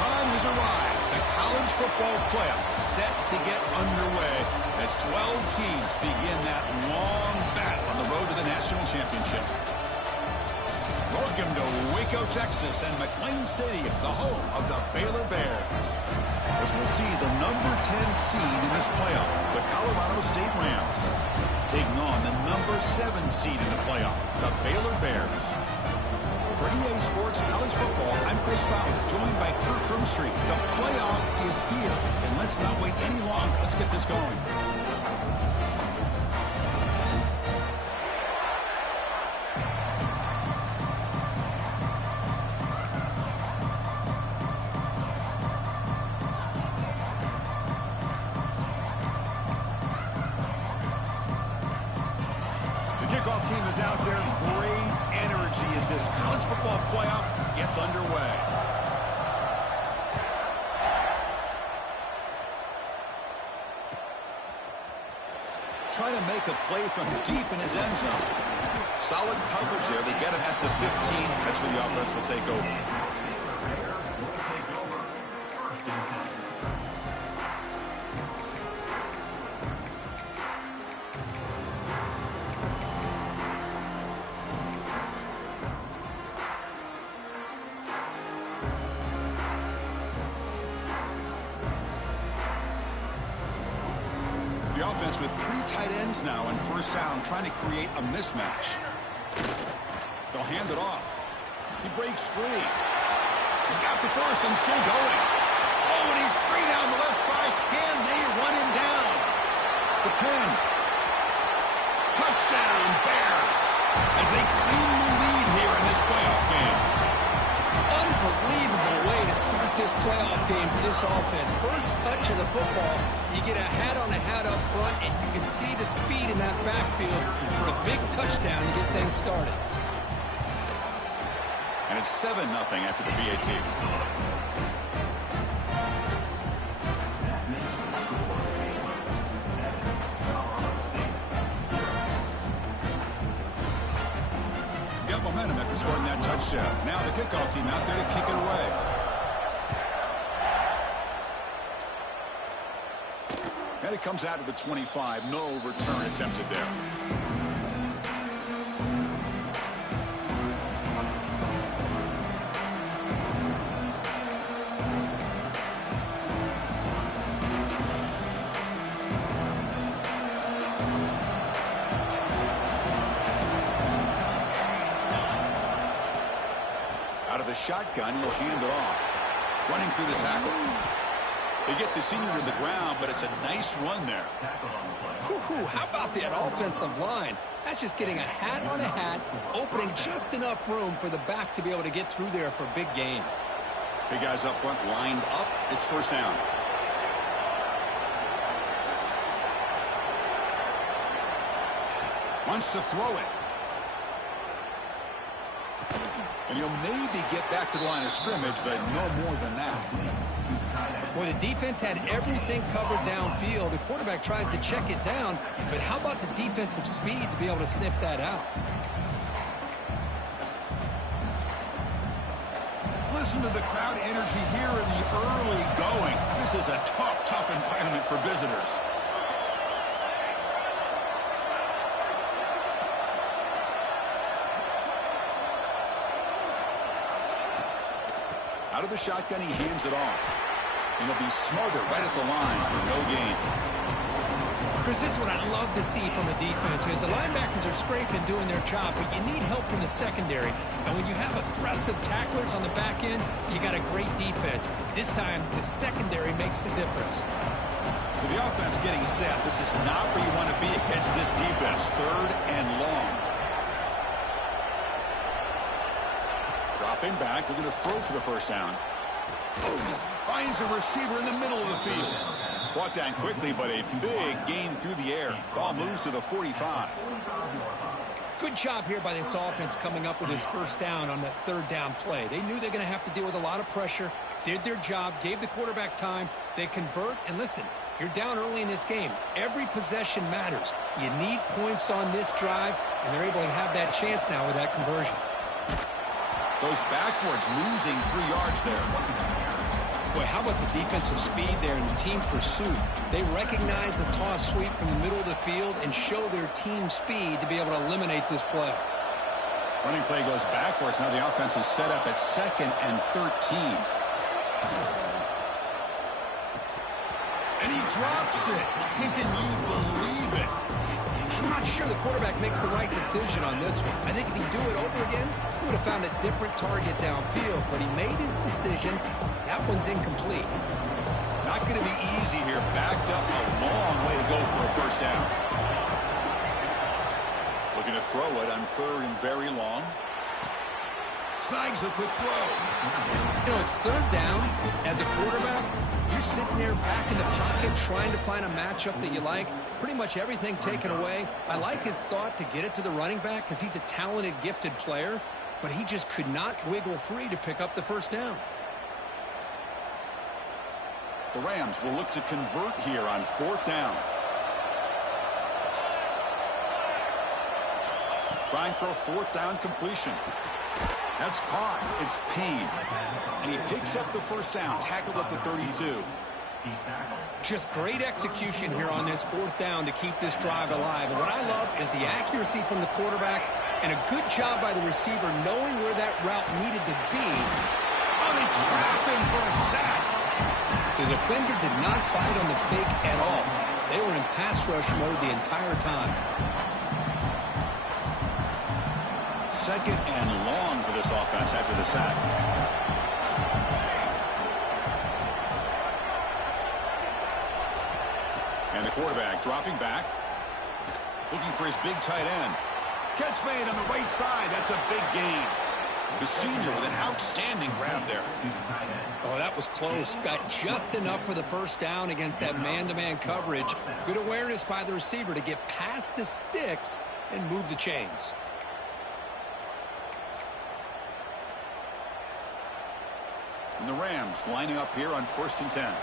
time has arrived. The college football playoff set to get underway as 12 teams begin that long battle on the road to the national championship. Welcome to Waco, Texas, and McLean City, the home of the Baylor Bears. As we'll see the number 10 seed in this playoff, the Colorado State Rams, taking on the number 7 seed in the playoff, the Baylor Bears. For EA Sports College Football, I'm Chris Fowler, joined by Kirk Herbstreit. The playoff is here, and let's not wait any longer. Let's get this going. Kickoff team is out there. Great energy as this college football playoff gets underway. Trying to make a play from deep in his end zone. Solid coverage there. They get him at the 15. That's where the offense will take over. The offense with 3 tight ends now in first down, trying to create a mismatch. They'll hand it off. He breaks free. He's got the first and still going. Oh, and he's free down the left side. Can they run him down? The 10. Touchdown, Bears, as they claim the lead here in this playoff game. Unbelievable way to start this playoff game for this offense. First touch of the football, you get a hat up front, and you can see the speed in that backfield for a big touchdown to get things started. And it's 7-0 after the BAT. Got momentum after scoring that touchdown. Now the kickoff team out there to kick it away. And it comes out of the 25. No return attempted there. Out of the shotgun, he'll hand it off. Running through the tackle. They get the senior to the ground, but it's a nice run there. How about that offensive line? That's just getting a hat on a hat, opening just enough room for the back to be able to get through there for a big gain. Big guys up front lined up. It's first down. Wants to throw it. And he'll maybe get back to the line of scrimmage, but no more than that. Well, the defense had everything covered downfield. The quarterback tries to check it down, but how about the defensive speed to be able to sniff that out? Listen to the crowd energy here in the early going. This is a tough environment for visitors. Out of the shotgun, he hands it off. And he'll be smothered right at the line for no gain. Chris, this is what I love to see from a defense is the linebackers are scraping, doing their job, but you need help from the secondary. And when you have aggressive tacklers on the back end, you got a great defense. This time, the secondary makes the difference. So the offense getting set. This is not where you want to be against this defense. 3rd and long. Dropping back, looking to throw for the first down. Finds a receiver in the middle of the field. Brought down quickly, but a big gain through the air. Ball moves to the 45. Good job here by this offense coming up with his first down on that 3rd down play. They knew they're going to have to deal with a lot of pressure, did their job, gave the quarterback time. They convert, and listen, you're down early in this game. Every possession matters. You need points on this drive, and they're able to have that chance now with that conversion. Goes backwards, losing 3 yards there. Boy, how about the defensive speed there and the team pursuit? They recognize the toss sweep from the middle of the field and show their team speed to be able to eliminate this play. Running play goes backwards. Now the offense is set up at 2nd and 13. And he drops it. Can you believe it? I'm not sure the quarterback makes the right decision on this one. I think if he'd do it over again, he would have found a different target downfield. But he made his decision. That one's incomplete. Not going to be easy here. Backed up a long way to go for a first down. Looking to throw it on 3rd and very long. Snags the quick throw. You know, it's 3rd down. As a quarterback, you're sitting there back in the pocket trying to find a matchup that you like. Pretty much everything taken away. I like his thought to get it to the running back because he's a talented, gifted player. But he just could not wiggle free to pick up the first down. The Rams will look to convert here on 4th down. Trying for a 4th down completion. That's caught. It's Payne. And he picks up the first down. Tackled at the 32. Just great execution here on this 4th down to keep this drive alive. And what I love is the accuracy from the quarterback and a good job by the receiver knowing where that route needed to be. Oh, they trap him for a sack. The defender did not bite on the fake at all. They were in pass rush mode the entire time. 2nd and long for this offense after the sack. And the quarterback dropping back. Looking for his big tight end. Catch made on the right side. That's a big gain. The senior with an outstanding grab there. Oh, that was close. Got just enough for the first down against that man-to-man coverage. Good awareness by the receiver to get past the sticks and move the chains. And the Rams lining up here on 1st and 10.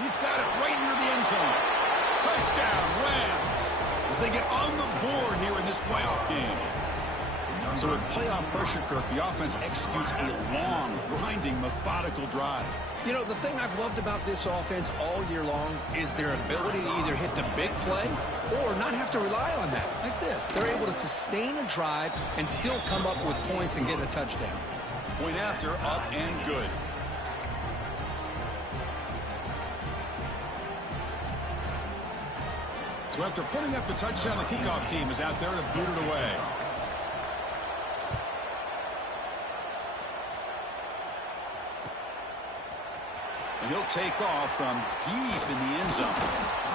He's got it right near the end zone. Touchdown, Rams, as they get on the board here in this playoff game. So with playoff pressure, Kirk, the offense executes a long, grinding, methodical drive. You know, the thing I've loved about this offense all year long is their ability to either hit the big play or not have to rely on that. Like this. They're able to sustain a drive and still come up with points and get a touchdown. Point after, up and good. So after putting up the touchdown, the kickoff team is out there to boot it away. And he'll take off from deep in the end zone.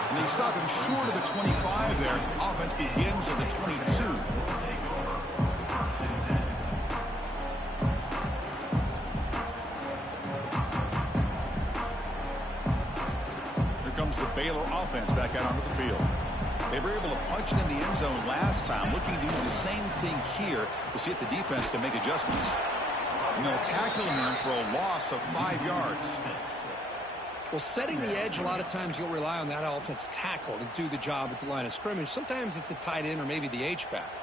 And they stop him short of the 25 there. Offense begins at the 22. Here comes the Baylor offense back out onto the field. They were able to punch it in the end zone last time. Looking to do the same thing here. We'll see if the defense can make adjustments. And they'll tackle him for a loss of 5 yards. Well, setting the edge, a lot of times you'll rely on that offensive tackle to do the job at the line of scrimmage. Sometimes it's a tight end or maybe the H-back.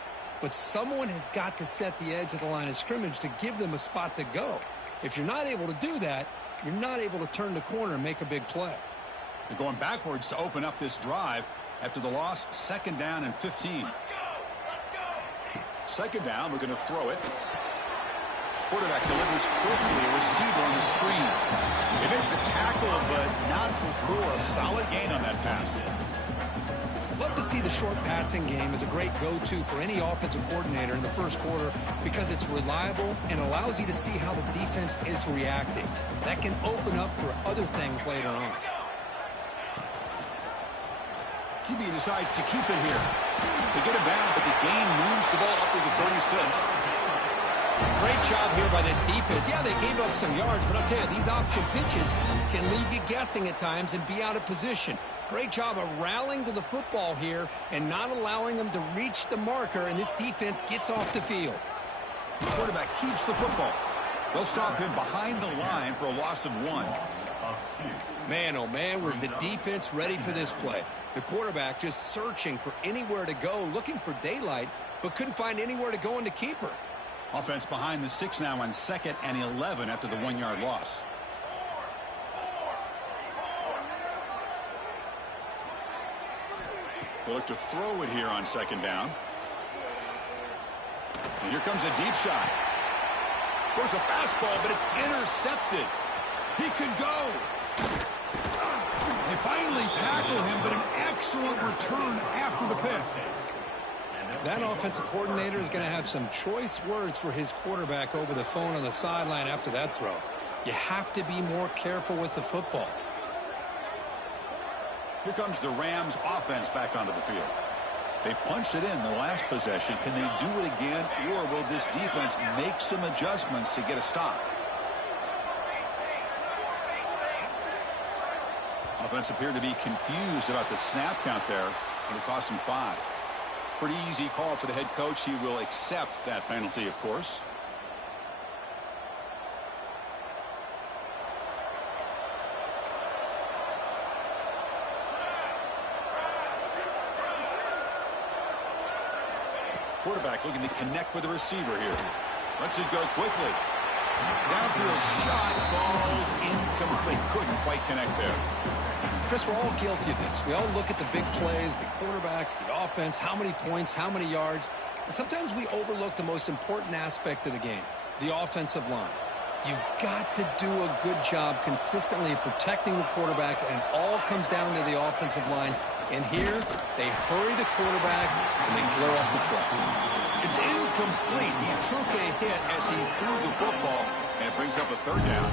But someone has got to set the edge of the line of scrimmage to give them a spot to go. If you're not able to do that, you're not able to turn the corner and make a big play. They're going backwards to open up this drive after the loss. 2nd down and 15. 2nd down, we're going to throw it. Quarterback delivers quickly, a receiver on the screen. They make the tackle, but not before a solid gain on that pass. Love to see the short passing game as a great go-to for any offensive coordinator in the first quarter because it's reliable and allows you to see how the defense is reacting. That can open up for other things later on. QB decides to keep it here. They get it down, but the gain moves the ball up to the 36. Great job here by this defense. Yeah, they gave up some yards, but I'll tell you, these option pitches can leave you guessing at times and be out of position. Great job of rallying to the football here and not allowing them to reach the marker, and this defense gets off the field. The quarterback keeps the football. They'll stop him behind the line for a loss of 1. Man, oh man, was the defense ready for this play. The quarterback just searching for anywhere to go, looking for daylight, but couldn't find anywhere to go in the keeper. Offense behind the 6 now on 2nd and 11 after the 1-yard loss. They look to throw it here on 2nd down. And here comes a deep shot. There's a fastball, but it's intercepted. He could go. They finally tackle him, but an excellent return after the pick. That offensive coordinator is going to have some choice words for his quarterback over the phone on the sideline after that throw. You have to be more careful with the football. Here comes the Rams offense back onto the field. They punched it in the last possession. Can they do it again, or will this defense make some adjustments to get a stop? Offense appeared to be confused about the snap count there. It'll cost him 5. Pretty easy call for the head coach. He will accept that penalty, of course. Quarterback looking to connect with the receiver here. Lets it go quickly. Downfield shot falls incomplete. Couldn't quite connect there. Chris, we're all guilty of this. We all look at the big plays, the quarterbacks, the offense, how many points, how many yards. And sometimes we overlook the most important aspect of the game, the offensive line. You've got to do a good job consistently protecting the quarterback, and it all comes down to the offensive line. And here, they hurry the quarterback, and they blow up the play. It's incomplete. He took a hit as he threw the football, and it brings up a 3rd down.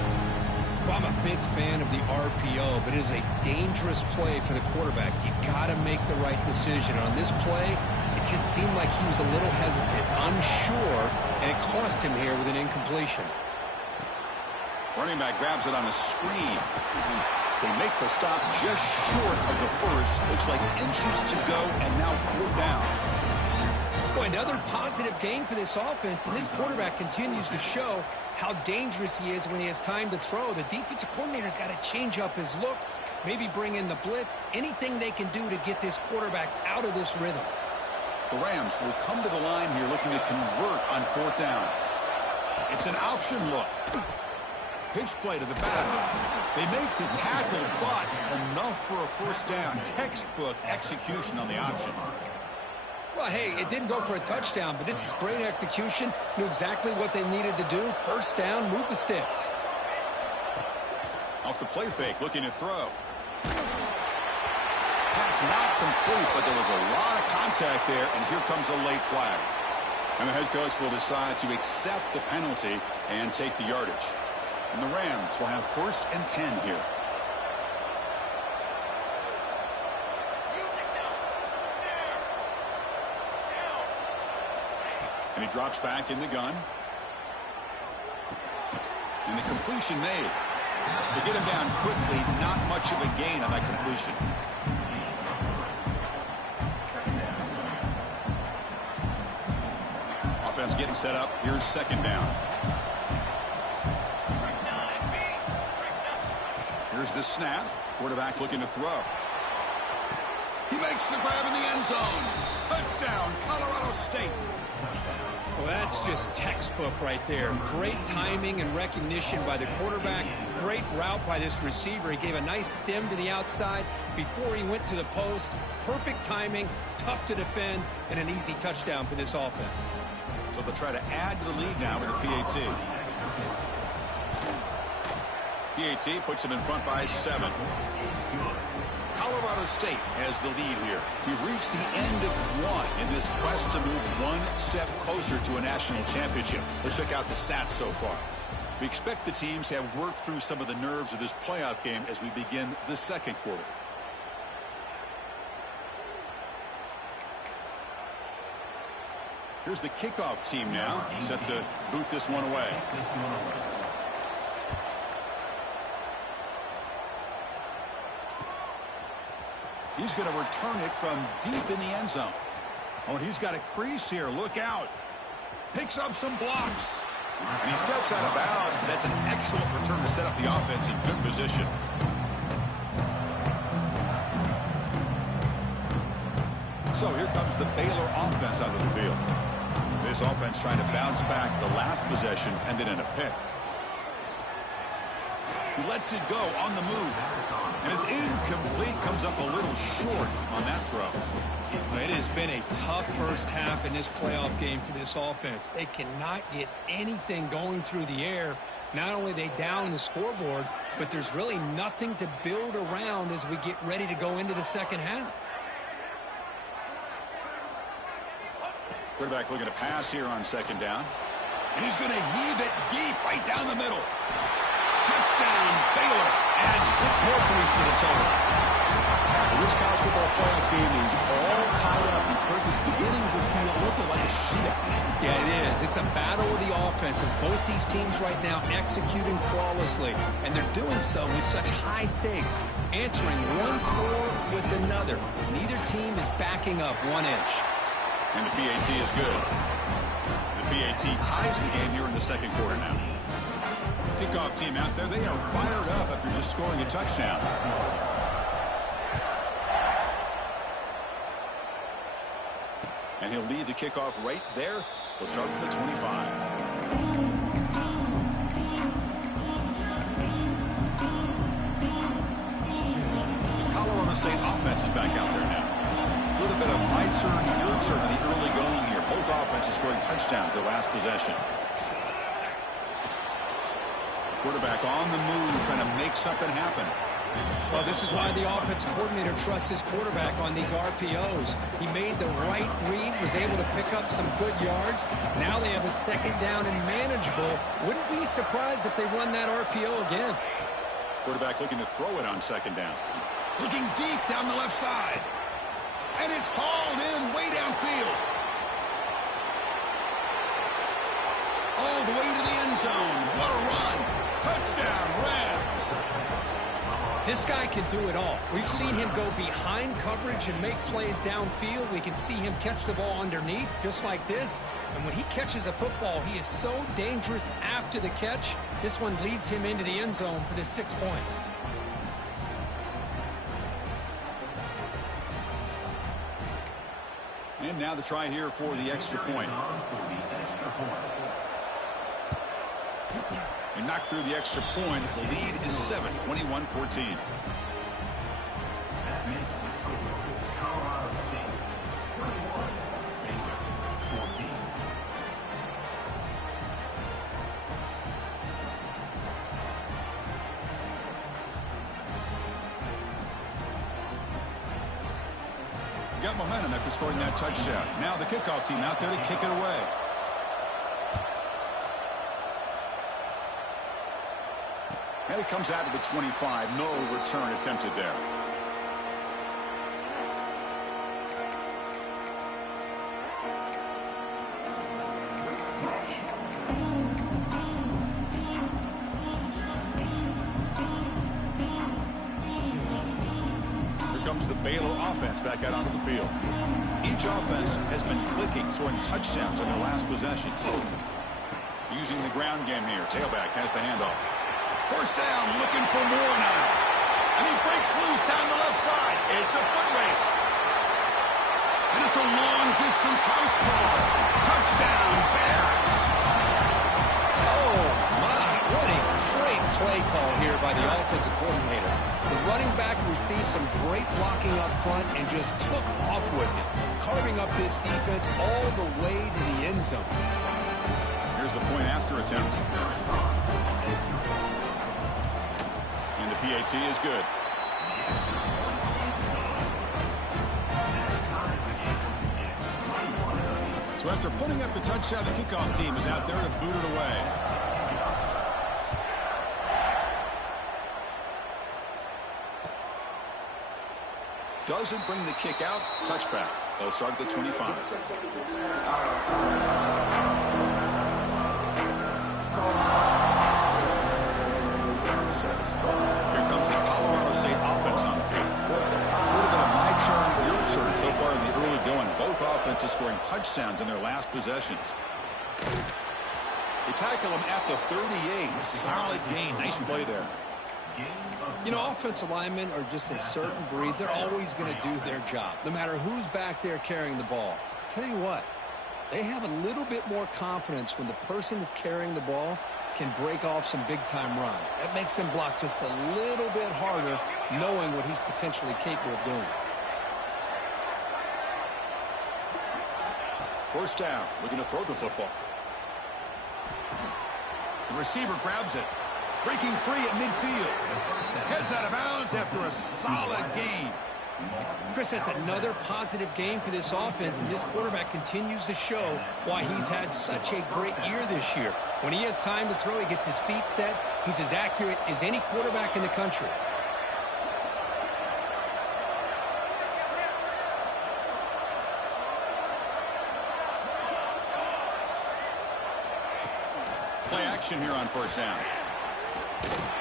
Well, I'm a big fan of the RPO, but it is a dangerous play for the quarterback. You got to make the right decision. On this play, it just seemed like he was a little hesitant, unsure, and it cost him here with an incompletion. Running back grabs it on a screen. They make the stop just short of the first. Looks like inches to go, and now 4th down. Boy, another positive game for this offense, and this quarterback continues to show how dangerous he is when he has time to throw. The defensive coordinator's got to change up his looks, maybe bring in the blitz, anything they can do to get this quarterback out of this rhythm. The Rams will come to the line here looking to convert on 4th down. It's an option look. Pitch play to the back. They make the tackle, but enough for a 1st down. Textbook execution on the option. Well, hey, it didn't go for a touchdown, but this is great execution. Knew exactly what they needed to do. 1st down, move the sticks. Off the play fake, looking to throw. Pass not complete, but there was a lot of contact there, and here comes a late flag. And the head coach will decide to accept the penalty and take the yardage. And the Rams will have 1st and 10 here. And he drops back in the gun. And the completion made. They get him down quickly. Not much of a gain on that completion. Offense getting set up. Here's 2nd down. Here's the snap. Quarterback looking to throw. He makes the grab in the end zone. Touchdown, Colorado State. Well, that's just textbook right there. Great timing and recognition by the quarterback. Great route by this receiver. He gave a nice stem to the outside before he went to the post. Perfect timing, tough to defend, and an easy touchdown for this offense. So they'll try to add to the lead now with a PAT. PAT puts him in front by 7. Colorado State has the lead here. We've reached the end of 1 in this quest to move 1 step closer to a national championship. Let's check out the stats so far. We expect the teams to have worked through some of the nerves of this playoff game as we begin the 2nd quarter. Here's the kickoff team now, set to boot this one away. He's going to return it from deep in the end zone. Oh, and he's got a crease here. Look out. Picks up some blocks. And he steps out of bounds, but that's an excellent return to set up the offense in good position. So here comes the Baylor offense onto the field. This offense trying to bounce back the last possession and then in a pick. He lets it go on the move. And it's incomplete. Comes up a little short on that throw. It has been a tough first half in this playoff game for this offense. They cannot get anything going through the air. Not only are they down the scoreboard, but there's really nothing to build around as we get ready to go into the second half. Quarterback looking to pass here on second down. And he's going to heave it deep right down the middle. Touchdown, Baylor. Adds 6 more points to the total. Well, this college football playoff game is all tied up. And Kirk, it's beginning to feel a little bit like a shootout. Yeah, it is. It's a battle of the offenses. Both these teams right now executing flawlessly. And they're doing so with such high stakes. Answering one score with another. Neither team is backing up 1 inch. And the PAT is good. The PAT ties the game here in the second quarter now. Kickoff team out there. They are fired up after just scoring a touchdown. And he'll lead the kickoff right there. He'll start from the 25. The Colorado State offense is back out there now. A little bit of my turn, your turn in the early going here. Both offenses scoring touchdowns their last possession. Quarterback on the move, trying to make something happen. Well, this is why the offense coordinator trusts his quarterback on these RPOs. He made the right read, was able to pick up some good yards. Now they have a second down and manageable. Wouldn't be surprised if they run that RPO again. Quarterback looking to throw it on second down. Looking deep down the left side. And it's hauled in way downfield. All the way to the end zone. What a run. Touchdown, Rams. This guy can do it all. We've seen him go behind coverage and make plays downfield. We can see him catch the ball underneath, just like this. And when he catches a football, he is so dangerous after the catch. This one leads him into the end zone for the 6 points. And now the try here for the extra point. And knocked through the extra point. The lead is 7, 21-14. Got momentum after scoring that touchdown. Now the kickoff team out there to kick it away. And it comes out to the 25. No return attempted there. Here comes the Baylor offense back out onto the field. Each offense has been clicking, scoring touchdowns on their last possessions. Using the ground game here. Tailback has the handoff. First down, looking for more now. And he breaks loose down the left side. It's a foot race. And it's a long-distance house call. Touchdown, Bears. Oh, my. What a great play call here by the offensive coordinator. The running back received some great blocking up front and just took off with it, carving up this defense all the way to the end zone. Here's the point after attempt. PAT is good. So after putting up the touchdown, the kickoff team is out there to boot it away. Doesn't bring the kick out. Touchback. They'll start at the 25. So far in the early going, both offenses scoring touchdowns in their last possessions. They tackle him at the 38. Solid gain. Nice play there. You know, offensive linemen are just a certain breed. They're always going to do their job, no matter who's back there carrying the ball. I'll tell you what, they have a little bit more confidence when the person that's carrying the ball can break off some big-time runs. That makes them block just a little bit harder, knowing what he's potentially capable of doing. First down, looking to throw the football. The receiver grabs it. Breaking free at midfield. Heads out of bounds after a solid gain. Chris, that's another positive game for this offense, and this quarterback continues to show why he's had such a great year this year. When he has time to throw, he gets his feet set. He's as accurate as any quarterback in the country. Play action here on first down.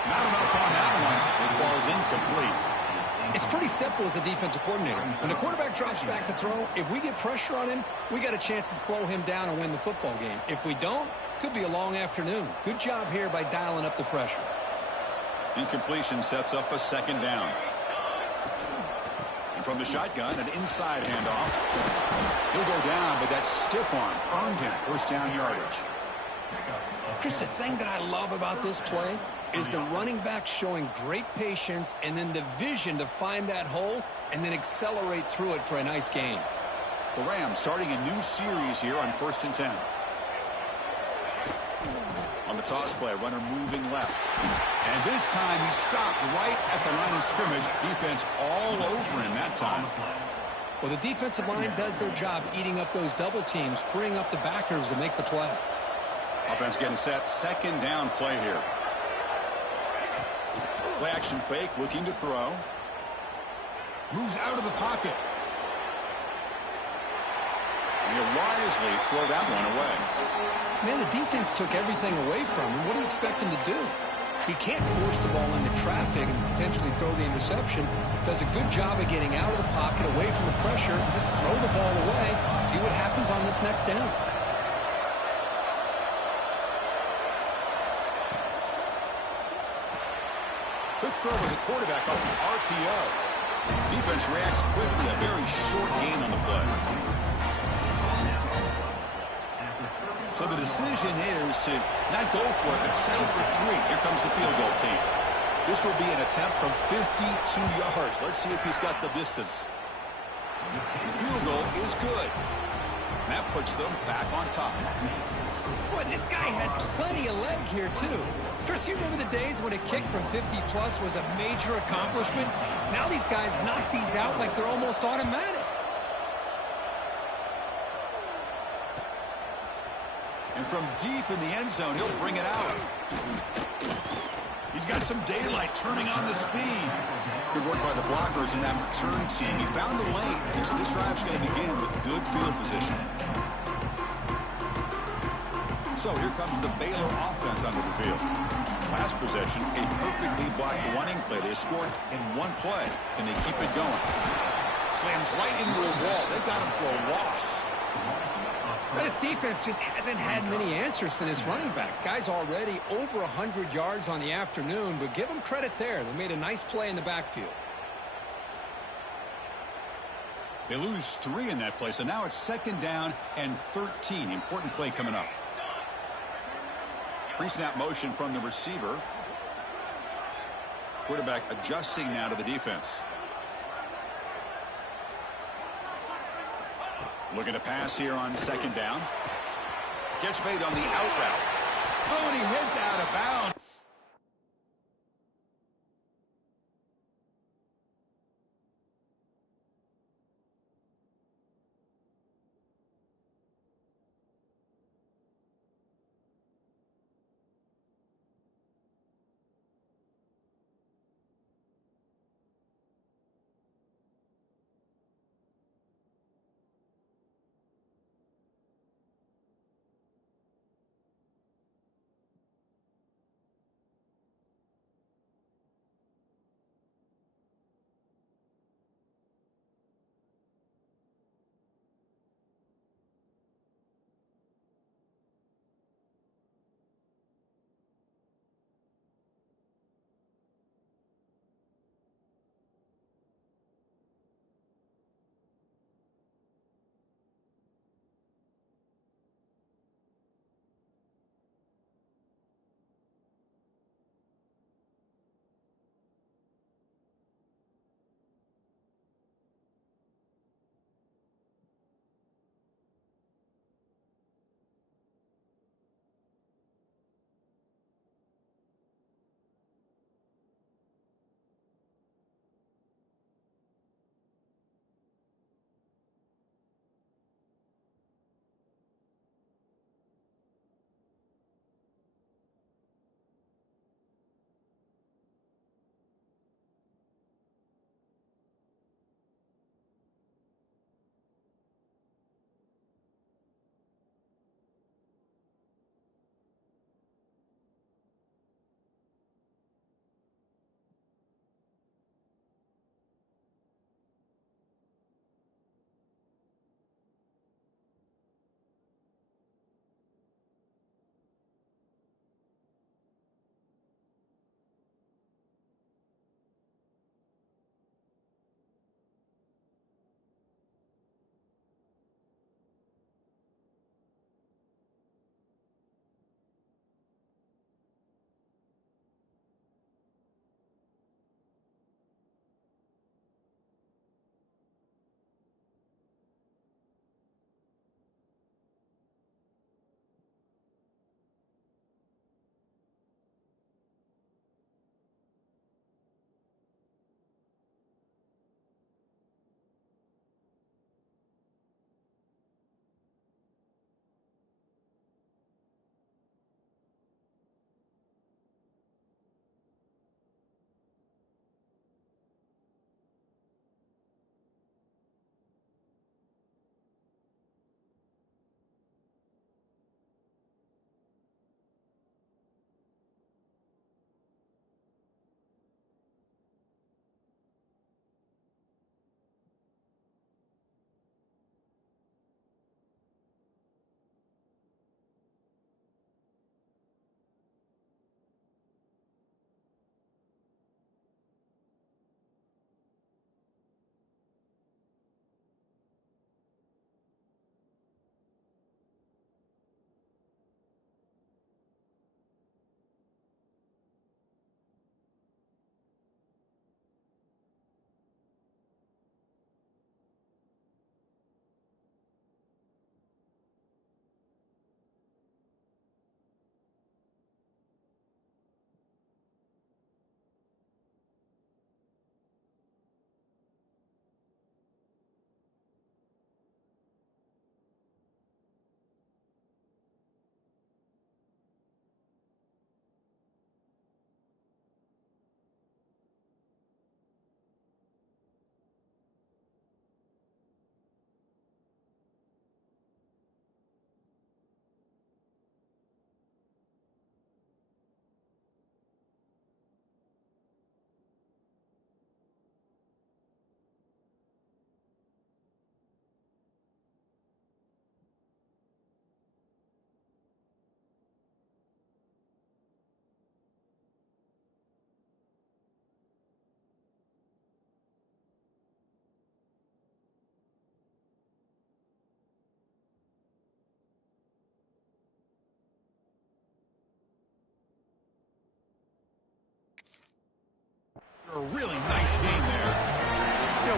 Not enough on that one. It falls incomplete. It's pretty simple as a defensive coordinator. When the quarterback drops back to throw, if we get pressure on him, we got a chance to slow him down and win the football game. If we don't, could be a long afternoon. Good job here by dialing up the pressure. Incompletion sets up a second down. And from the shotgun, an inside handoff. He'll go down, but that stiff arm earned him first down yardage. Chris, the thing that I love about this play is the running back showing great patience and then the vision to find that hole and then accelerate through it for a nice gain. The Rams starting a new series here on 1st and 10. On the toss play, runner moving left. And this time he stopped right at the line of scrimmage. Defense all over him that time. Well, the defensive line does their job eating up those double teams, freeing up the backers to make the play. Offense getting set. Second down play here. Play action fake, looking to throw. Moves out of the pocket. And he'll wisely throw that one away. Man, the defense took everything away from him. What do you expect him to do? He can't force the ball into traffic and potentially throw the interception. Does a good job of getting out of the pocket, away from the pressure, and just throw the ball away. See what happens on this next down. Quick throw to the quarterback off the RPO. Defense reacts quickly. A very short gain on the play. So the decision is to not go for it, but settle for 3. Here comes the field goal team. This will be an attempt from 52 yards. Let's see if he's got the distance. The field goal is good. And that puts them back on top. Boy, this guy had plenty of leg here, too. Chris, you remember the days when a kick from 50-plus was a major accomplishment? Now these guys knock these out like they're almost automatic. And from deep in the end zone, he'll bring it out. He's got some daylight turning on the speed. Good work by the blockers in that return team. He found the lane, and so this drive's going to begin with good field position. So here comes the Baylor offense onto the field. Last possession, a perfectly blocked running play. They scored in one play. Can they keep it going? Slams right into a wall. They got him for a loss. But his defense just hasn't had many answers for this running back. Guy's already over 100 yards on the afternoon, but give him credit there. They made a nice play in the backfield. They lose 3 in that play, so now it's second down and 13. Important play coming up. Pre-snap motion from the receiver. Quarterback adjusting now to the defense. Looking to pass here on second down. Catch made on the out route. Oh, and he heads out of bounds.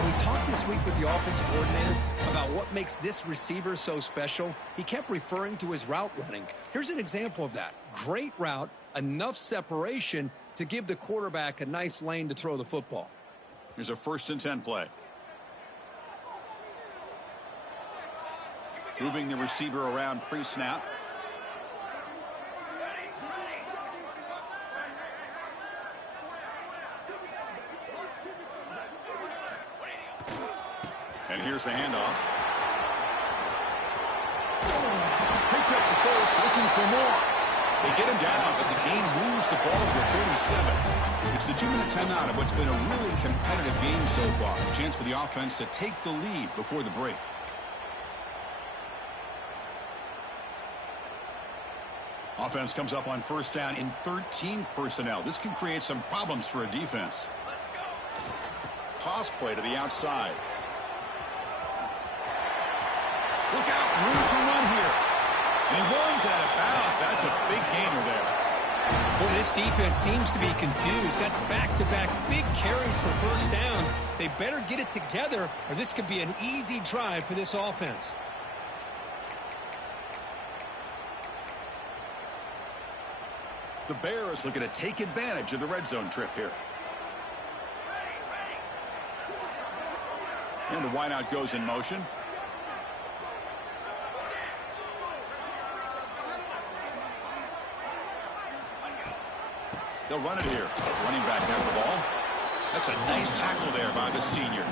we talked this week with the offensive coordinator about what makes this receiver so special. He kept referring to his route running. Here's an example of that. Great route, enough separation to give the quarterback a nice lane to throw the football. Here's a 1st and 10 play. Moving the receiver around pre-snap. And here's the handoff. Picks up the first, looking for more. They get him down, but the game moves the ball to the 37. It's the 2-minute timeout of what's been a really competitive game so far. A chance for the offense to take the lead before the break. Offense comes up on 1st down in 13 personnel. This can create some problems for a defense. Toss play to the outside. Look out, room to run here. And he runs out of bounds. That's a big gainer there. Boy, this defense seems to be confused. That's back-to-back big carries for 1st downs. They better get it together, or this could be an easy drive for this offense. The Bears looking to take advantage of the red zone trip here. And the wideout goes in motion. They'll run it here. Running back has the ball. That's a nice tackle there by the senior.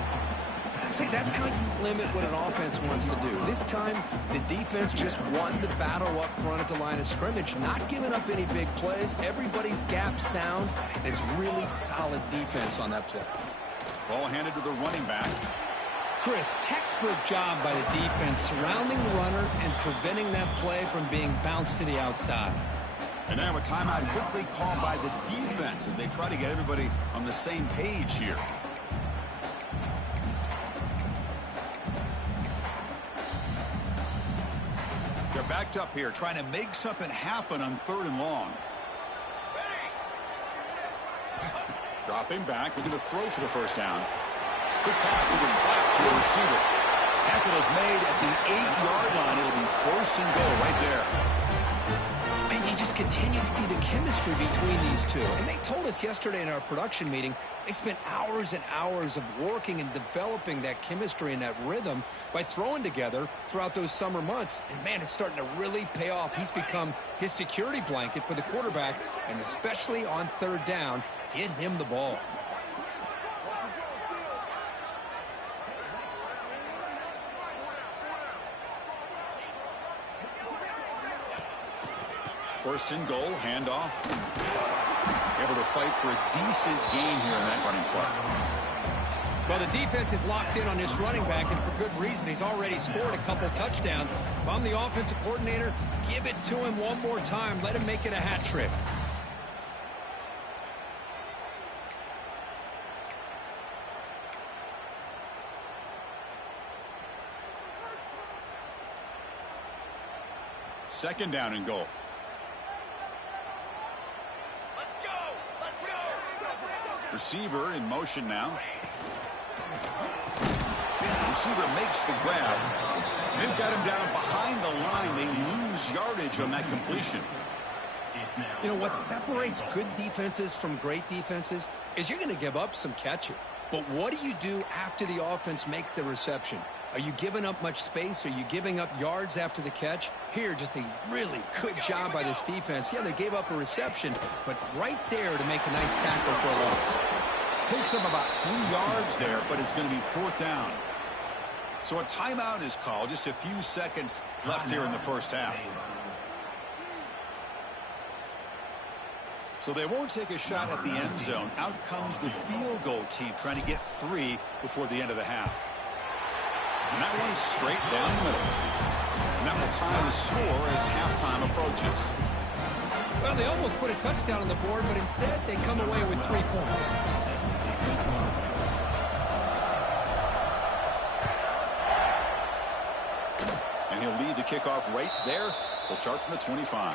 See, that's how you limit what an offense wants to do. This time, the defense just won the battle up front at the line of scrimmage, not giving up any big plays. Everybody's gap sound. It's really solid defense on that play. Ball handed to the running back. Chris, textbook job by the defense surrounding the runner and preventing that play from being bounced to the outside. And now a timeout quickly called by the defense as they try to get everybody on the same page here. They're backed up here trying to make something happen on 3rd and long. Dropping back, looking to throw for the 1st down. Quick pass to the flat to a receiver. Tackle is made at the 8-yard line. It'll be 1st and goal right there. And you just continue to see the chemistry between these two. And they told us yesterday in our production meeting, they spent hours and hours of working and developing that chemistry and that rhythm by throwing together throughout those summer months. And, man, it's starting to really pay off. He's become his security blanket for the quarterback, and especially on 3rd down, get him the ball. First and goal, handoff. Able to fight for a decent gain here in that running play. Well, the defense is locked in on this running back, and for good reason. He's already scored a couple touchdowns. If I'm the offensive coordinator, give it to him one more time. Let him make it a hat trick. Second down and goal. Receiver in motion now. Receiver makes the grab. They've got him down behind the line. They lose yardage on that completion. You know, what separates good defenses from great defenses is you're going to give up some catches. But what do you do after the offense makes the reception? Are you giving up much space? Are you giving up yards after the catch? Here, just a really good job by this defense. Yeah, they gave up a reception, but right there to make a nice tackle for a loss. Takes up about 3 yards there, but it's going to be 4th down. So a timeout is called. Just a few seconds left here in the 1st half. So they won't take a shot at the end zone. Out comes the field goal team trying to get 3 before the end of the half. And that one's straight down the middle. And that will tie the score as halftime approaches. Well, they almost put a touchdown on the board, but instead they come away with 3 points. And he'll lead the kickoff right there. They'll start from the 25.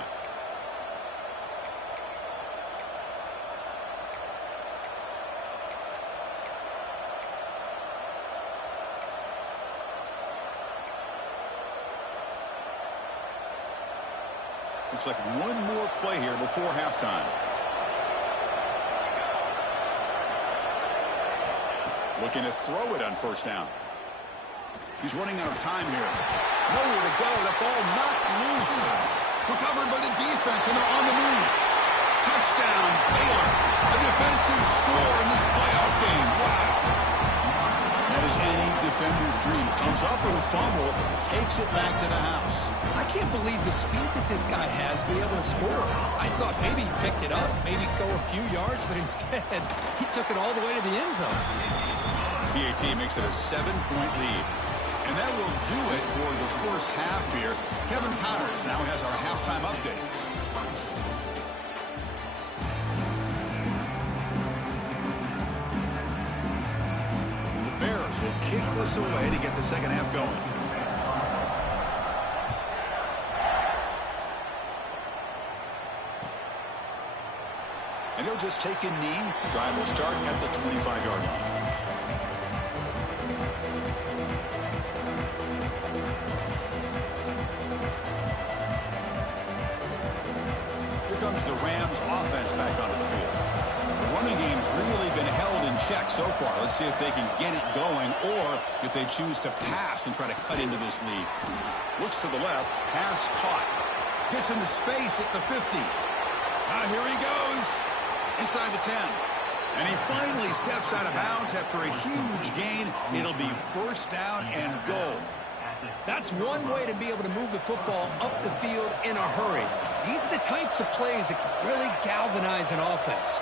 Looks like one more play here before halftime. Looking to throw it on first down. He's running out of time here. Nowhere to go. That ball knocked loose. Recovered by the defense, and they're on the move. Touchdown, Baylor. A defensive score in this playoff game. Wow. That is any defender's dream. Comes up with a fumble, takes it back to the house. I can't believe the speed that this guy has to be able to score. I thought maybe he picked it up, maybe go a few yards, but instead he took it all the way to the end zone. PAT makes it a 7-point lead. And that will do it for the first half here. Kevin Connors now has our halftime update. The Bears will kick this away to get the second half going. And he'll just take a knee. Drive will start at the 25-yard line. Comes the Rams offense back onto the field. The running game's really been held in check so far. Let's see if they can get it going or if they choose to pass and try to cut into this lead. Looks to the left, pass caught. Gets into space at the 50. Here he goes. Inside the 10. And he finally steps out of bounds after a huge gain. It'll be first down and goal. That's one way to be able to move the football up the field in a hurry. These are the types of plays that can really galvanize an offense.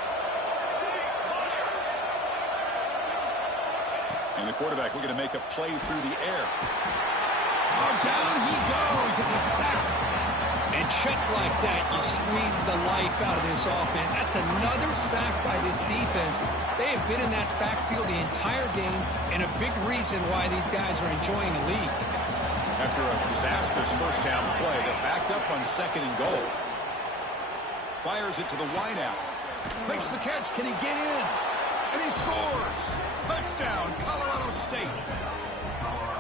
And the quarterback looking to make a play through the air. Down he goes. It's a sack. And just like that, you squeeze the life out of this offense. That's another sack by this defense. They have been in that backfield the entire game, and a big reason why these guys are enjoying the lead. After a disastrous first down play, they're backed up on second and goal. Fires it to the wideout. Makes the catch. Can he get in? And he scores. Touchdown, Colorado State.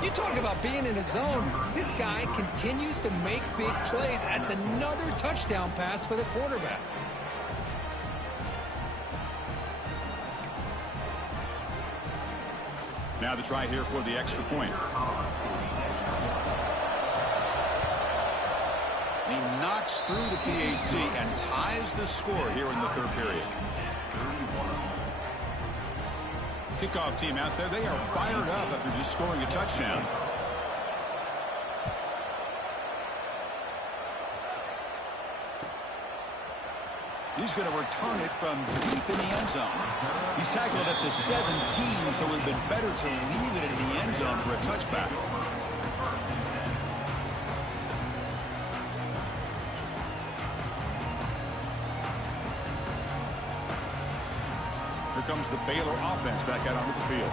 You talk about being in a zone. This guy continues to make big plays. That's another touchdown pass for the quarterback. Now the try here for the extra point. He knocks through the PAT and ties the score here in the third period. Kickoff team out there, they are fired up after just scoring a touchdown. He's going to return it from deep in the end zone. He's tackled at the 17, so it would have been better to leave it in the end zone for a touchback. Here comes the Baylor offense back out onto the field.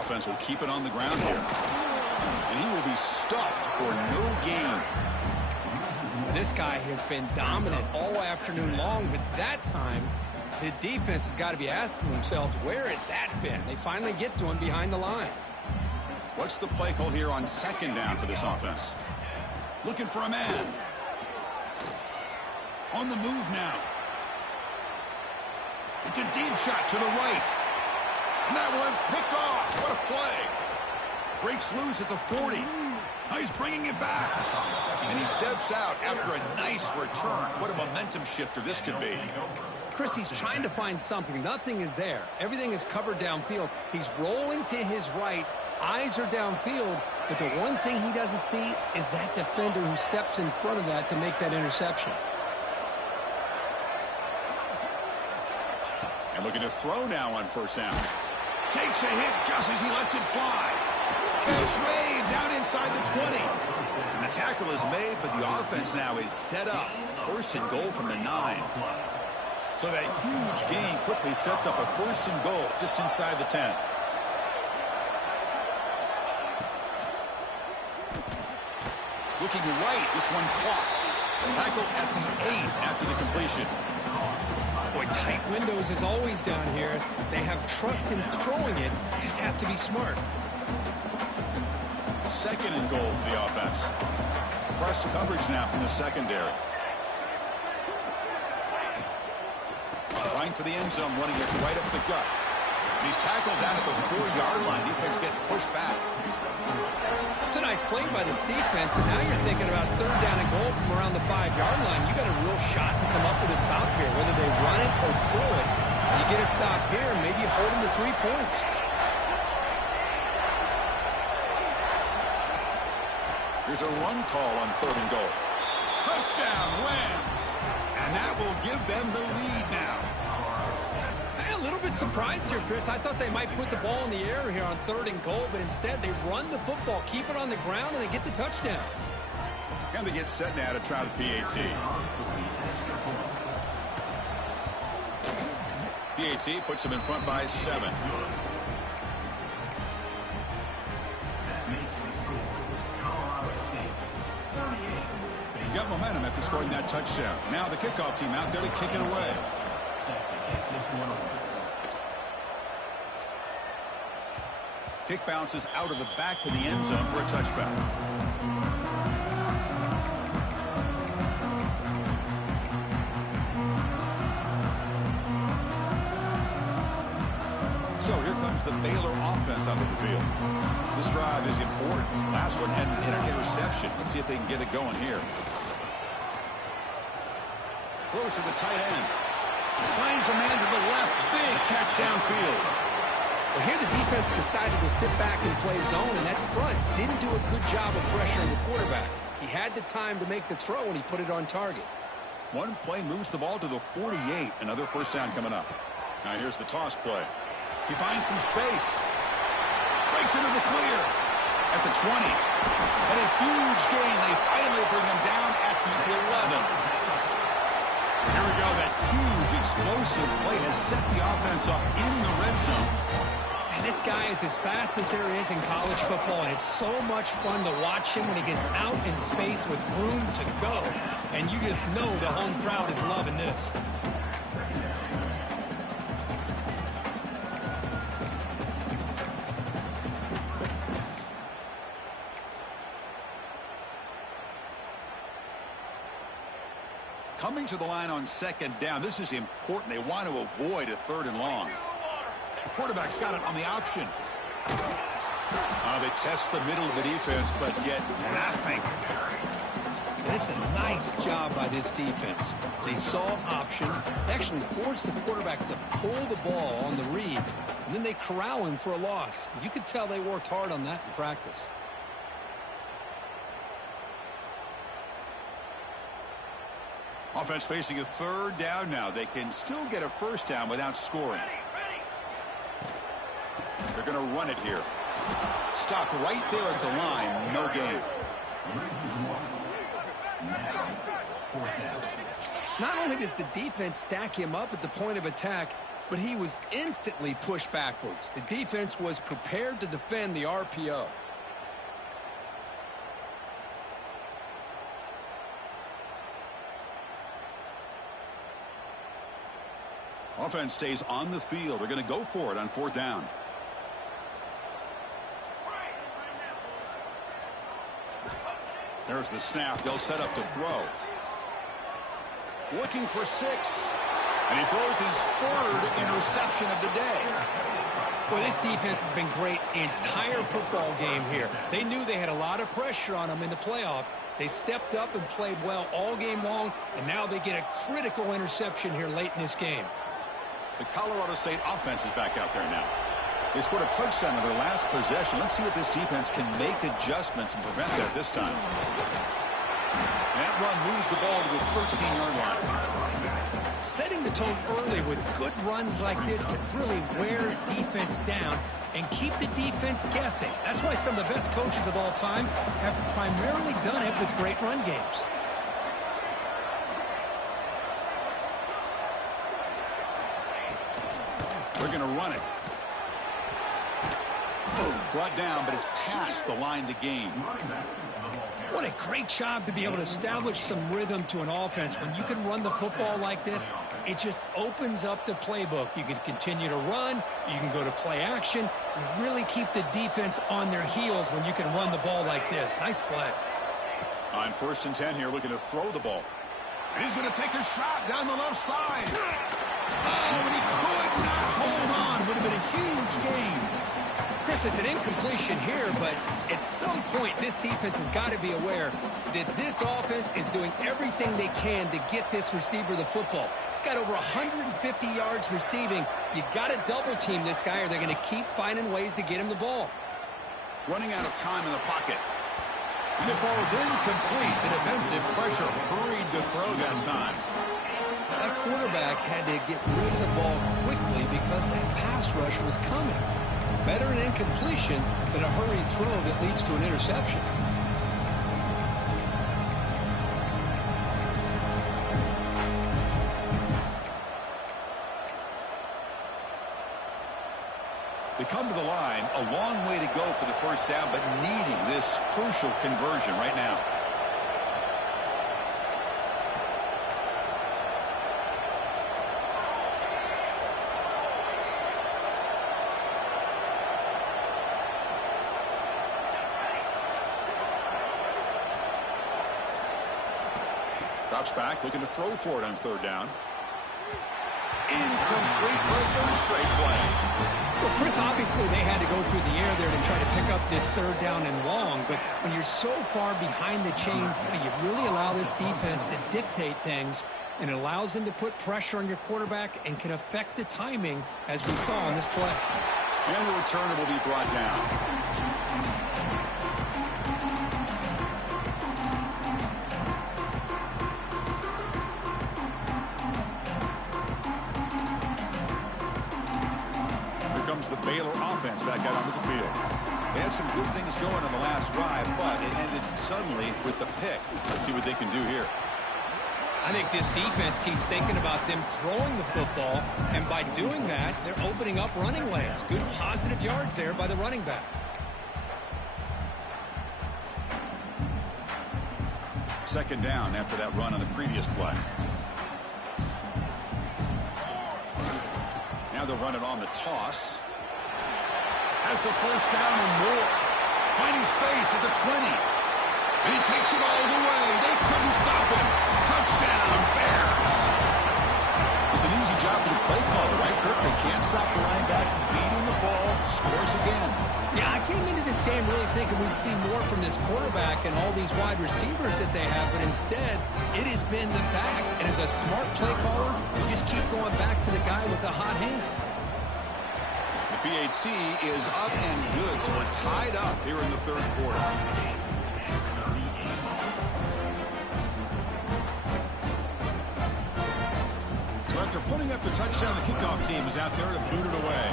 Offense will keep it on the ground here. And he will be stuffed for no gain. This guy has been dominant all afternoon long, but that time, the defense has got to be asking themselves, where has that been? They finally get to him behind the line. What's the play call here on second down for this offense? Looking for a man. On the move now. It's a deep shot to the right. And that one's picked off. What a play. Breaks loose at the 40. Now he's bringing it back. And he steps out after a nice return. What a momentum shifter this could be. Chris, he's trying to find something. Nothing is there. Everything is covered downfield. He's rolling to his right. Eyes are downfield. But the one thing he doesn't see is that defender who steps in front of that to make that interception. And looking to throw now on first down. Takes a hit just as he lets it fly. Catch made down inside the 20. And the tackle is made, but the offense now is set up. First and goal from the 9. So that huge gain quickly sets up a first and goal just inside the 10. Looking right, this one caught. Tackle at the 8 after the completion. Boy, tight windows is always down here. They have trust in throwing it. Just have to be smart. second and goal for the offense. Press coverage now from the secondary. Trying for the end zone, running it right up the gut. And he's tackled down at the 4-yard line. Defense getting pushed back. It's a nice play by this defense, and now you're thinking about third down and goal from around the 5-yard line. You got a real shot to come up with a stop here, whether they run it or throw it. You get a stop here, and maybe you hold them to 3 points. Here's a run call on third and goal. Touchdown, Rams! And that will give them the lead now. A little bit surprised here, Chris. I thought they might put the ball in the air here on third and goal, but instead they run the football, keep it on the ground, and they get the touchdown. And they get set now to try the PAT. PAT puts them in front by 7. Got momentum after scoring that touchdown. Now the kickoff team out there to kick it away. Kick bounces out of the back to the end zone for a touchback. So here comes the Baylor offense onto the field. This drive is important. Last one ended in an interception. Let's see if they can get it going here. Throws to the tight end. Finds a man to the left. Big catch downfield. Well, here the defense decided to sit back and play zone, and that front didn't do a good job of pressuring the quarterback. He had the time to make the throw, and he put it on target. One play moves the ball to the 48. Another first down coming up. Now here's the toss play. He finds some space. Breaks into the clear at the 20. And a huge gain. They finally bring him down at the 11. Here we go. That huge explosive play has set the offense up in the red zone. And this guy is as fast as there is in college football, and it's so much fun to watch him when he gets out in space with room to go. And you just know the home crowd is loving this. Coming to the line on second down. This is important. They want to avoid a third and long. The quarterback's got it on the option. They test the middle of the defense, but get nothing. And it's a nice job by this defense. They saw option, they actually forced the quarterback to pull the ball on the read, and then they corral him for a loss. You could tell they worked hard on that in practice. Offense facing a third down now. They can still get a first down without scoring. They're going to run it here. Stop right there at the line. No gain. Not only does the defense stack him up at the point of attack, but he was instantly pushed backwards. The defense was prepared to defend the RPO. Offense stays on the field. They're going to go for it on fourth down. There's the snap. They'll set up to throw. Looking for 6. And he throws his third interception of the day. Well, this defense has been great the entire football game here. They knew they had a lot of pressure on them in the playoff. They stepped up and played well all game long, and now they get a critical interception here late in this game. The Colorado State offense is back out there now. They scored a touchdown in their last possession. Let's see if this defense can make adjustments and prevent that this time. That run moves the ball to the 13-yard line. Setting the tone early with good runs like this can really wear defense down and keep the defense guessing. That's why some of the best coaches of all time have primarily done it with great run games. They're going to run it. Brought down, but it's past the line to gain. What a great job to be able to establish some rhythm to an offense. When you can run the football like this, it just opens up the playbook. You can continue to run. You can go to play action. You really keep the defense on their heels when you can run the ball like this. Nice play. On 1st and 10 here, looking to throw the ball. And he's going to take a shot down the left side. Oh, and he could not hold on. Would have been a huge gain. Chris, it's an incompletion here, but at some point, this defense has got to be aware that this offense is doing everything they can to get this receiver the football. He's got over 150 yards receiving. You got to double team this guy, or they're going to keep finding ways to get him the ball. Running out of time in the pocket. And it falls incomplete. The defensive pressure hurried to throw that time. That quarterback had to get rid of the ball quickly because that pass rush was coming. Better an incompletion than a hurried throw that leads to an interception. They come to the line, a long way to go for the first down, but needing this crucial conversion right now. Drops back, looking to throw for it on 3rd down. Incomplete for a 3rd straight play. Well, Chris, obviously they had to go through the air there to try to pick up this 3rd down and long, but when you're so far behind the chains, boy, you really allow this defense to dictate things, and it allows them to put pressure on your quarterback and can affect the timing, as we saw on this play. And the returner will be brought down. The Baylor offense back out onto the field. They had some good things going on the last drive, but it ended suddenly with the pick. Let's see what they can do here. I think this defense keeps thinking about them throwing the football, and by doing that, they're opening up running lanes. Good positive yards there by the running back. Second down after that run on the previous play. Now they'll run it on the toss. Has the first down and more. Finding space at the 20. And he takes it all the way. They couldn't stop him. Touchdown, Bears. It's an easy job for the play caller, right, Kirk? They can't stop the running back. Feeding the ball. Scores again. Yeah, I came into this game really thinking we'd see more from this quarterback and all these wide receivers that they have, but instead, it has been the back. And as a smart play caller, you just keep going back to the guy with the hot hand. The PAT is up and good, so we're tied up here in the 3rd quarter. So after putting up the touchdown, the kickoff team is out there to boot it away.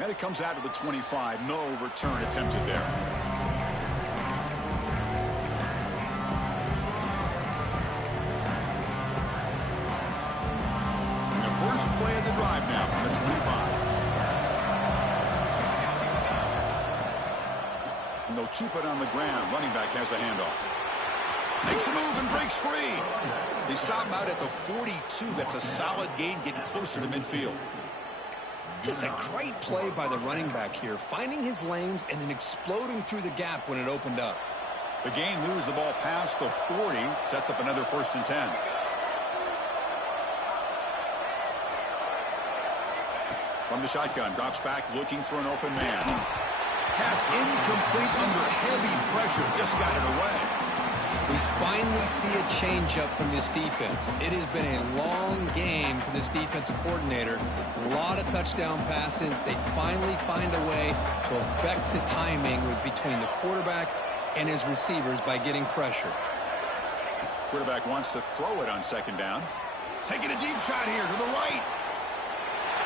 And it comes out of the 25. No return attempted there. First play of the drive now from the 25. And they'll keep it on the ground. Running back has the handoff. Makes a move and breaks free. They stop him out at the 42. That's a solid gain, getting closer to midfield. Just a great play by the running back here, finding his lanes and then exploding through the gap when it opened up. The gain moves the ball past the 40, sets up another 1st and 10. From the shotgun, drops back, looking for an open man. Pass incomplete under heavy pressure, just got it away. We finally see a changeup from this defense. It has been a long game for this defensive coordinator. A lot of touchdown passes. They finally find a way to affect the timing between the quarterback and his receivers by getting pressure. Quarterback wants to throw it on 2nd down. Taking a deep shot here to the right.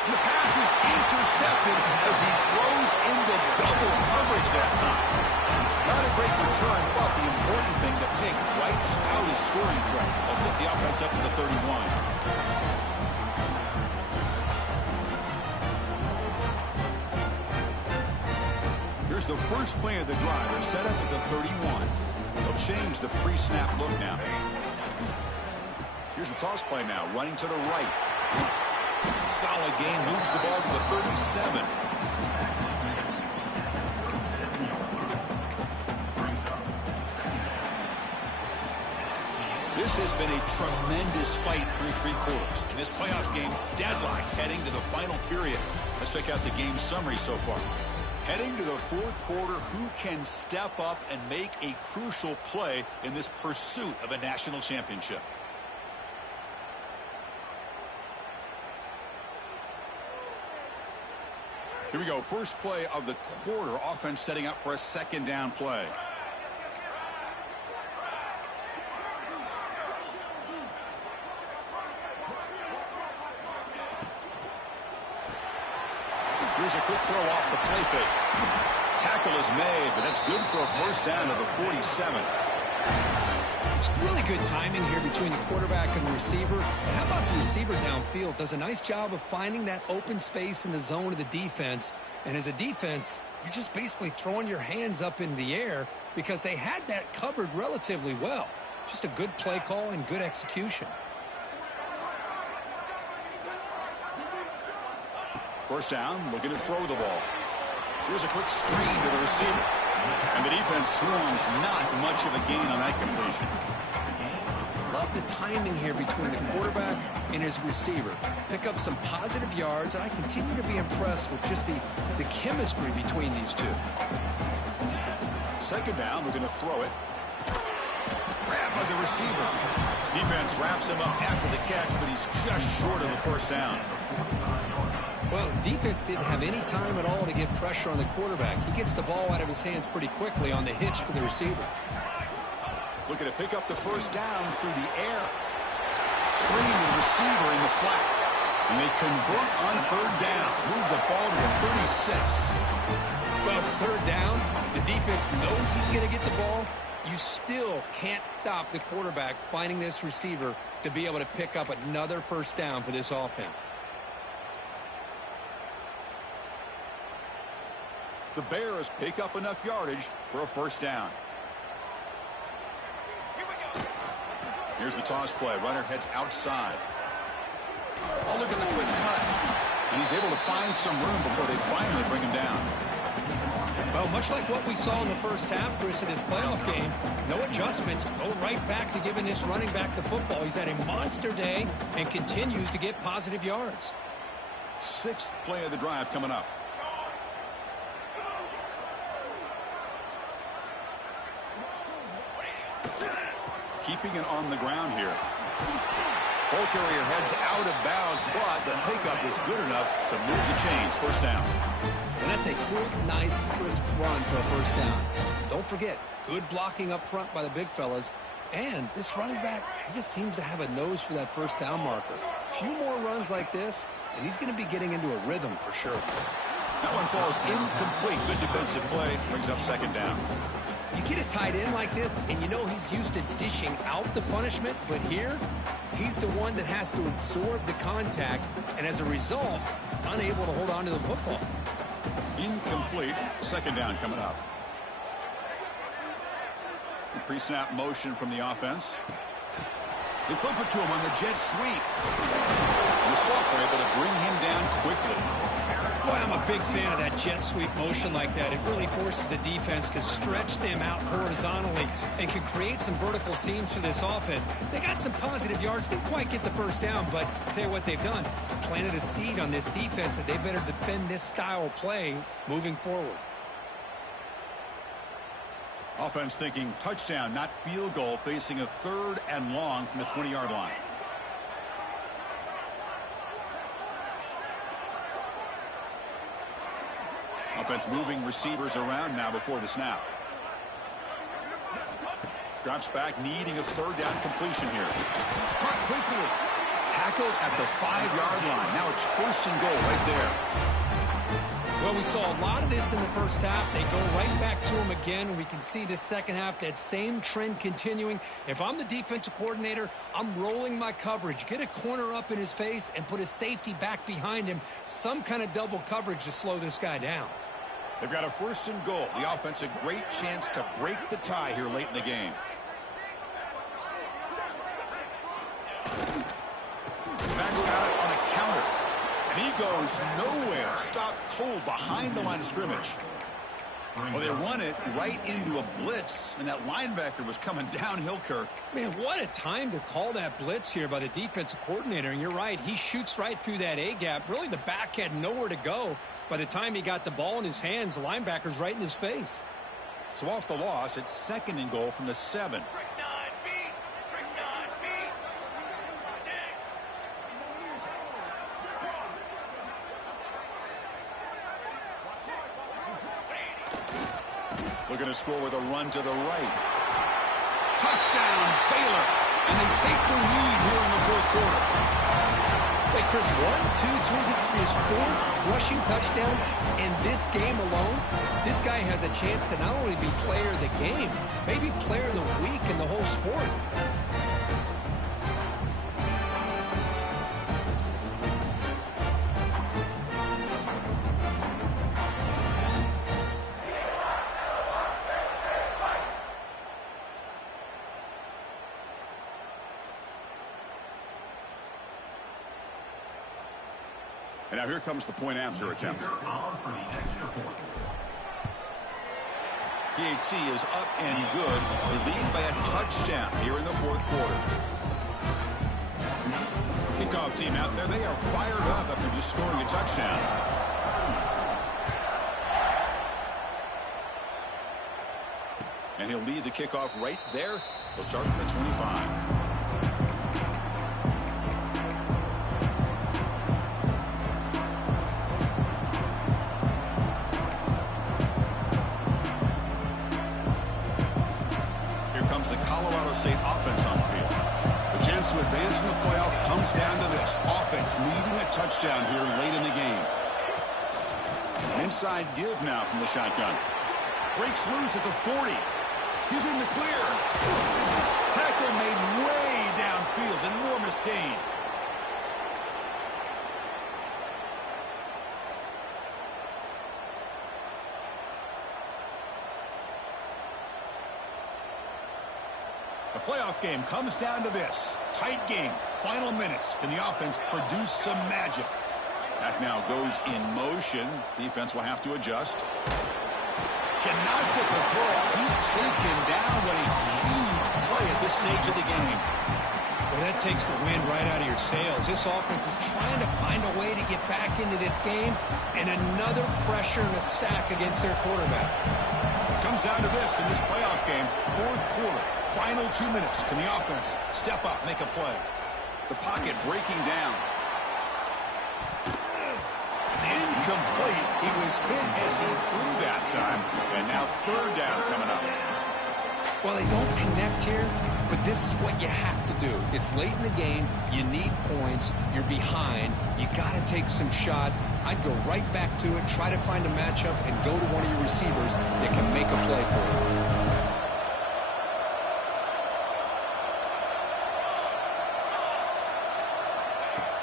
The pass is intercepted as he throws into double coverage that time. Not a great return, but the important thing, the pick wipes out his scoring threat. They'll set the offense up to the 31. Here's the first play of the drive. They're set up at the 31. They'll change the pre-snap look now. Here's the toss play now, running to the right. Solid gain, moves the ball to the 37. This has been a tremendous fight through 3 quarters. In this playoff game, deadlocked heading to the final period. Let's check out the game summary so far. Heading to the 4th quarter, who can step up and make a crucial play in this pursuit of a national championship? Here we go. First play of the quarter. Offense setting up for a 2nd down play. Here's a quick throw off the play fake. Tackle is made, but that's good for a first down to the 47. It's really good timing here between the quarterback and the receiver. And how about the receiver downfield? Does a nice job of finding that open space in the zone of the defense. And as a defense, you're just basically throwing your hands up in the air because they had that covered relatively well. Just a good play call and good execution. First down, looking to throw the ball. Here's a quick screen to the receiver. And the defense swarms, not much of a gain on that completion. Love the timing here between the quarterback and his receiver. Pick up some positive yards, and I continue to be impressed with just the chemistry between these two. 2nd down, we're going to throw it. Grab by the receiver. Defense wraps him up after the catch, but he's just short of a first down. Well, defense didn't have any time at all to get pressure on the quarterback. He gets the ball out of his hands pretty quickly on the hitch to the receiver. Looking to pick up the first down through the air. Screen to the receiver in the flat. And they convert on 3rd down. Move the ball to the 36. Well, it's 3rd down. The defense knows he's going to get the ball. You still can't stop the quarterback finding this receiver to be able to pick up another first down for this offense. The Bears pick up enough yardage for a first down. Here's the toss play. Runner heads outside. Oh, look at the quick cut. And he's able to find some room before they finally bring him down. Well, much like what we saw in the first half, Chris, in this playoff game, no adjustments. Go right back to giving this running back the football. He's had a monster day and continues to get positive yards. 6th play of the drive coming up. Keeping it on the ground here. Ball carrier heads out of bounds, but the pickup is good enough to move the chains. First down. And that's a good, nice, crisp run for a first down. Don't forget, good blocking up front by the big fellas. And this running back, he just seems to have a nose for that first down marker. A few more runs like this, and he's going to be getting into a rhythm for sure. That one falls incomplete. Good defensive play. Brings up 2nd down. You get a tight end like this, and you know he's used to dishing out the punishment, but here, he's the one that has to absorb the contact, and as a result, he's unable to hold on to the football. Incomplete. 2nd down coming up. Pre-snap motion from the offense. They flip it to him on the jet sweep. And the Salk were able to bring him down quickly. Boy, I'm a big fan of that jet sweep motion like that. It really forces the defense to stretch them out horizontally and can create some vertical seams for this offense. They got some positive yards. Didn't quite get the first down, but I'll tell you what they've done. Planted a seed on this defense that they better defend this style of play moving forward. Offense thinking touchdown, not field goal, facing a 3rd and long from the 20-yard line. Offense moving receivers around now before the snap. Drops back, needing a 3rd down completion here. Caught quickly. Tackled at the 5-yard line. Now it's 1st and goal right there. Well, we saw a lot of this in the first half. They go right back to him again, and we can see this second half, that same trend continuing. If I'm the defensive coordinator, I'm rolling my coverage. Get a corner up in his face and put a safety back behind him. Some kind of double coverage to slow this guy down. They've got a 1st and goal. The offense a great chance to break the tie here late in the game. Max got it on a counter. And he goes nowhere. Stopped cold behind the line of scrimmage. Well, they run it right into a blitz, and that linebacker was coming downhill, Kirk. Man, what a time to call that blitz here by the defensive coordinator. And you're right, he shoots right through that A-gap. Really, the back had nowhere to go. By the time he got the ball in his hands, the linebacker's right in his face. So off the loss, it's 2nd and goal from the 7. Looking to score with a run to the right. Touchdown, Baylor. And they take the lead here in the 4th quarter. Wait, Chris, 1, 2, 3. This is his 4th rushing touchdown in this game alone. This guy has a chance to not only be player of the game, maybe player of the week in the whole sport. And now here comes the point after attempt. PAT is up and good. They lead by a touchdown here in the 4th quarter. Kickoff team out there. They are fired up after just scoring a touchdown. And he'll lead the kickoff right there. They'll start at the 25. The Colorado State offense on the field. The chance to advance in the playoff comes down to this. Offense needing a touchdown here late in the game. Inside give now from the shotgun. Breaks loose at the 40. He's in the clear. Tackle made way downfield. Enormous gain. The playoff game comes down to this. Tight game. Final minutes. Can the offense produce some magic? That now goes in motion. Defense will have to adjust. Cannot get the throw off. He's taken down. What a huge play at this stage of the game. Well, that takes the wind right out of your sails. This offense is trying to find a way to get back into this game, and another pressure and a sack against their quarterback. It comes down to this in this playoff game. 4th quarter. Final 2 minutes. Can the offense step up, make a play? The pocket breaking down. It's incomplete. He was hit as he threw that time. And now 3rd down coming up. Well, they don't connect here, but this is what you have to do. It's late in the game. You need points. You're behind. You got to take some shots. I'd go right back to it, try to find a matchup, and go to one of your receivers that can make a play for you.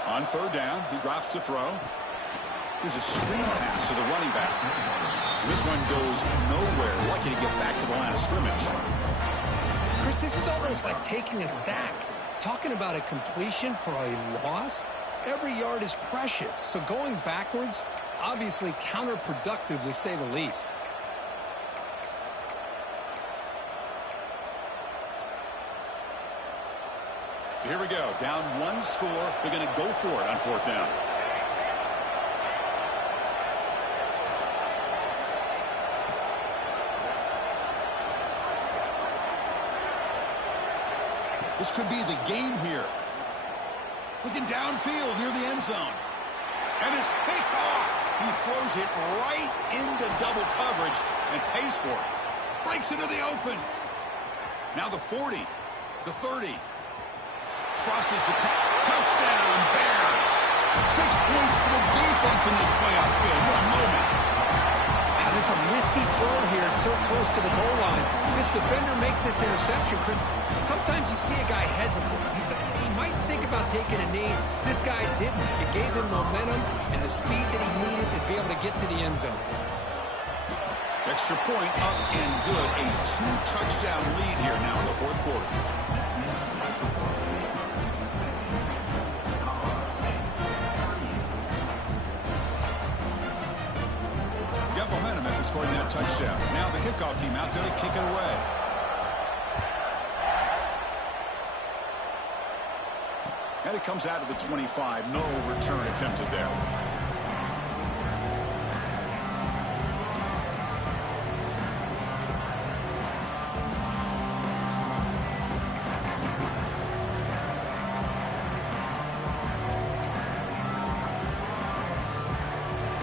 On 3rd down, he drops to throw. Here's a screen pass to the running back. This one goes nowhere. Lucky to get back to the line of scrimmage. Chris, this is almost like taking a sack. Talking about a completion for a loss, every yard is precious. So going backwards, obviously counterproductive to say the least. So here we go. Down 1 score. They're going to go for it on 4th down. This could be the game here. Looking downfield near the end zone. And it's picked off. He throws it right into double coverage and pays for it. Breaks into the open. Now the 40. The 30. Crosses the touchdown, Bears. 6 points for the defense in this playoff game. What a moment. Wow, there's a risky throw here so close to the goal line. This defender makes this interception, Chris. Sometimes you see a guy hesitate. He might think about taking a knee. This guy didn't. It gave him momentum and the speed that he needed to be able to get to the end zone. Extra point up and good. A 2-touchdown lead here now in the fourth quarter. Got momentum after scoring that touchdown. Now the kickoff team out there to kick it away. And it comes out of the 25. No return attempted there.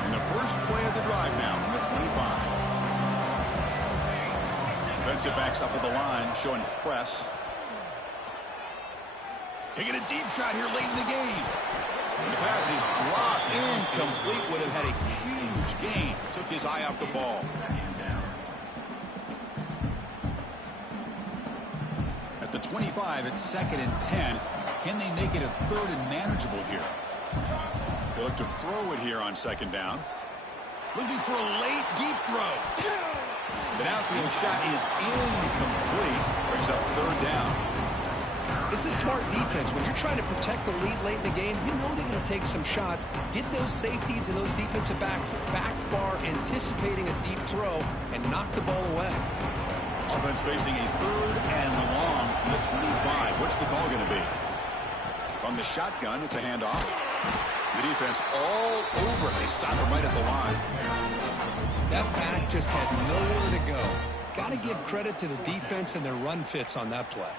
And the first play of the drive now from the 25. Defensive backs up at the line, showing press. Taking a deep shot here late in the game. And the pass is dropped. Incomplete. Would have had a huge gain. Took his eye off the ball. At the 25, it's 2nd and 10. Can they make it a 3rd and manageable here? They look to throw it here on 2nd down. Looking for a late, deep throw. The outfield shot is incomplete. Brings up 3rd down. This is smart defense. When you're trying to protect the lead late in the game, you know they're going to take some shots. Get those safeties and those defensive backs back far, anticipating a deep throw, and knock the ball away. Offense facing a 3rd and long from the 25. What's the call going to be? From the shotgun, it's a handoff. The defense all over it. They stop him right at the line. That back just had nowhere to go. Got to give credit to the defense and their run fits on that play.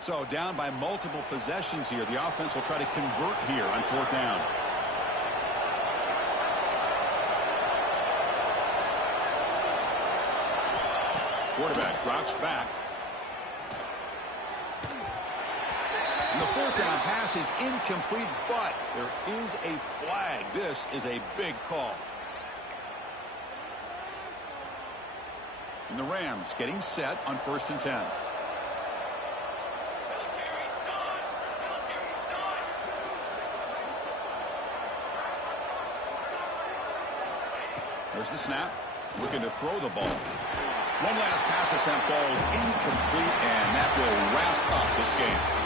So down by multiple possessions here. The offense will try to convert here on 4th down. Quarterback drops back. And the 4th down pass is incomplete, but there is a flag. This is a big call. And the Rams getting set on 1st and 10. There's the snap. Looking to throw the ball. One last pass attempt. Ball is incomplete, and that will wrap up this game.